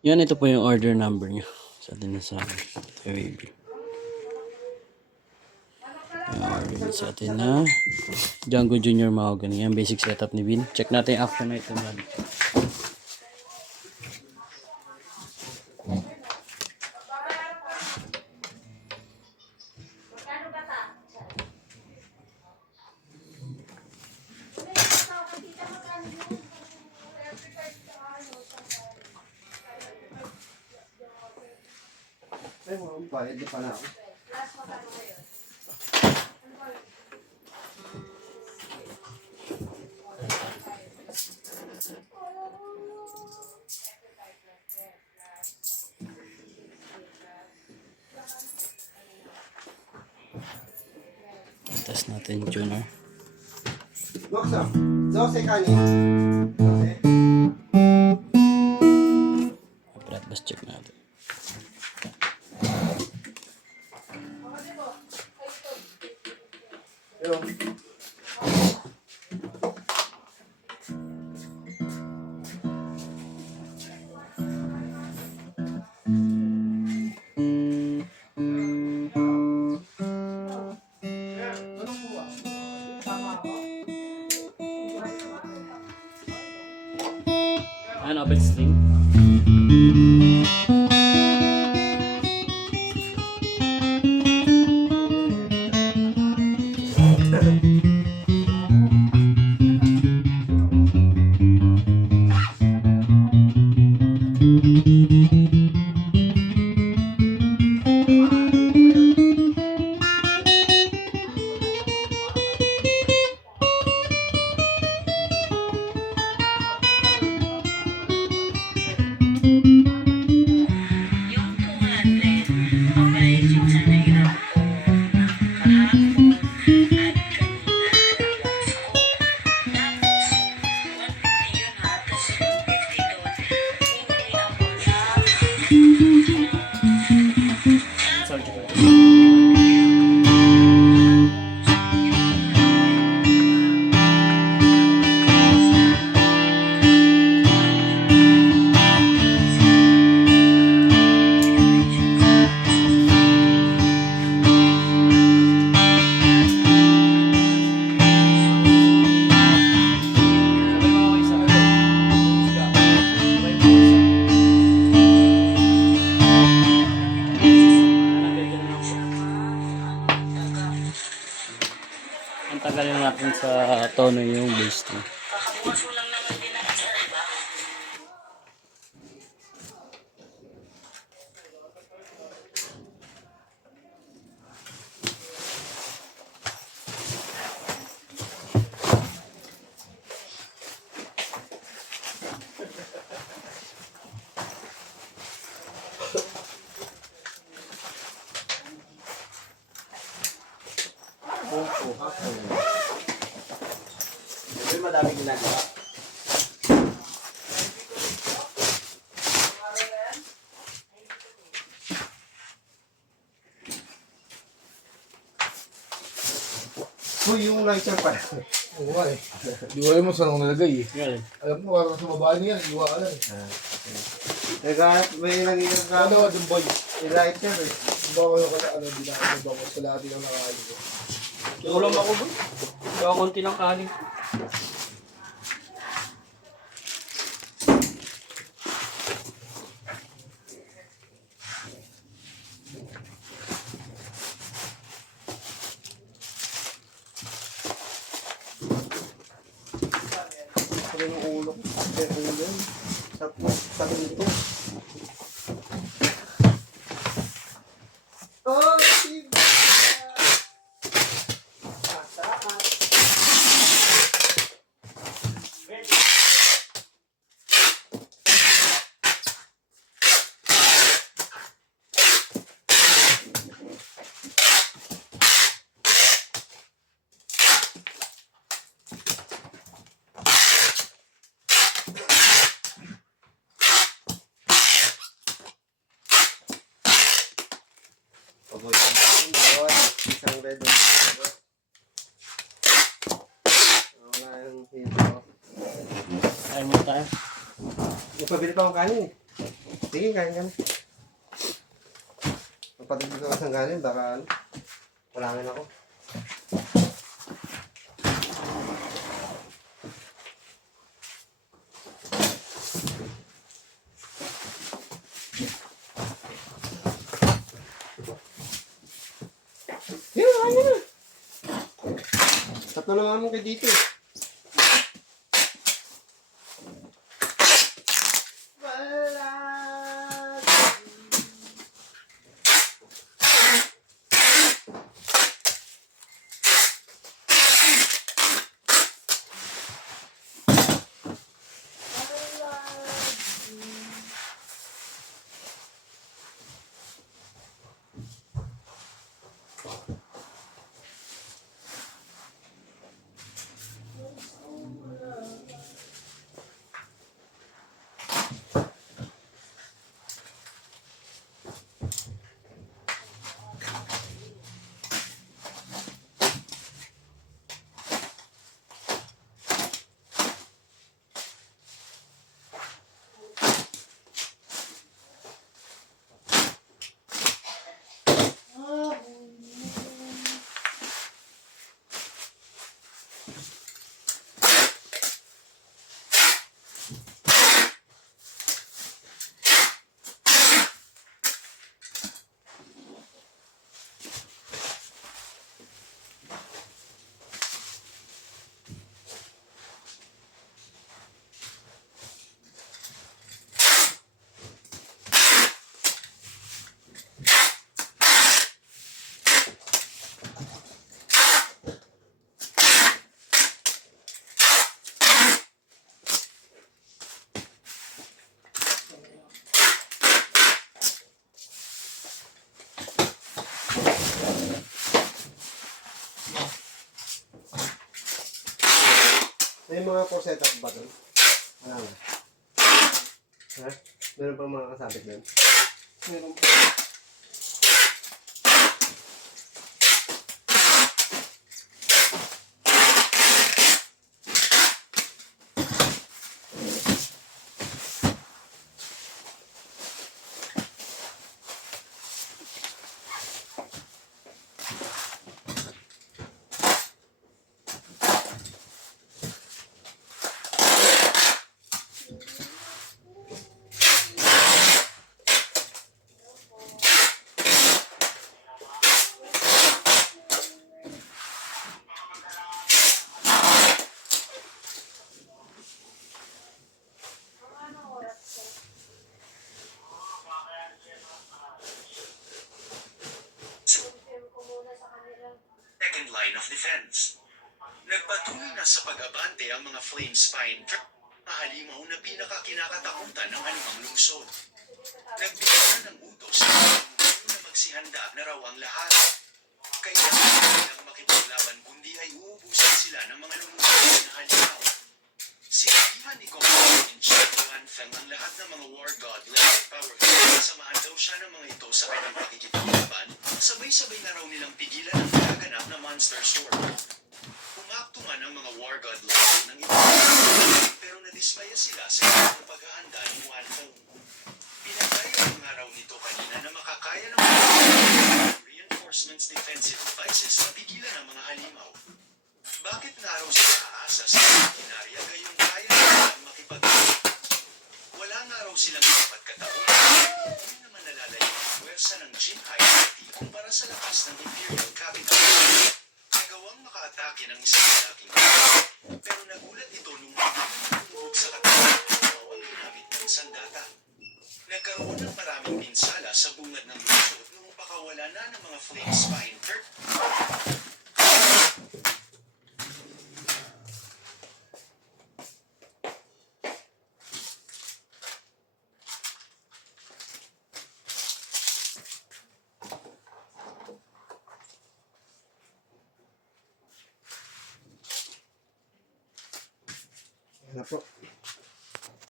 Yan, ito po yung order number niya sa dinosaur. Ito yung review. Yung order niya sa atin na Django Junior Mahogany. Yan, basic setup ni Vin. Check natin yung Actionite naman. Ay, bayad na pala ako. Test natin yung tuner. Doksa, 12 kanin. 12. Flat bus check natin. Yung. Ayan, open string. Ang tagal na natin sa tono yung bass string. May madami ginagawa. So yung lighter pala. Oo nga eh. Di ko alam mo saan ako nalagay eh. Yan. Alam mo, parang sa baba niya, iwa ka lang eh. Teka, may nangyayang Ano ka dun boy? yung lighter eh. Iba ko yung ano, di na ako ba ko sa lahat yung nakakali ko. Kulang ako ba? Kaya konti lang kanin. Pero yung ulo ko, yung ulo yun. Sa pinto. Oh, diba? Isang red. Wala yung hito. Ayaw mo tayo. Ipabili pa akong kanin eh. Sige, kain ka na. Kapatid dito ka galing, baka ano, walangin ako. Sige, kain ka na. Tatlo lang naman kayo dito. May mga core setup ba doon? Wala na. Ha? Meron pa mga kasabit doon? Meron po. Second line of defense. Nagpatuloy na sa pag-abante ang mga flame spine na halimaw na pinakakinakatakutan ng anumang lungsod. Nagbigay na ng utos sa mga na magsihanda na raw ang lahat. Kailangan nilang makipaglaban kundi ay uubusan sila ng mga lumusunod na halimaw. Sinabihan ni Commander in Chief Juan Feng ang lahat ng mga war god level power samahan daw siya ng mga ito sa kanyang pakikipaglaban, sabay-sabay na raw nilang pigilan ang nagaganap na monster storm. Umakto nga ng mga war god level ng ito, pero nadismaya sila sa kanyang paghahanda ni Juan Feng. Pinagaya nga raw nito kanina na makakaya ng mga reinforcements defensive devices na pigilan ang mga halimaw. Bakit nga raw sila aasa sa makinarya gayong kaya nilang makipag-ibig? Wala nga raw silang dapat kataon. Hindi naman nalalayo ang puwersa ng Jinhai City kumpara sa lakas ng Imperial Capital. Nagawang makaatake ng isang malaking pero nagulat ito nung lumubog sa katawan ng ang ginamit ng sandata. Nagkaroon ng maraming pinsala sa bungad ng lungsod nung pakawala na ng mga flame spine turret. Yan na po.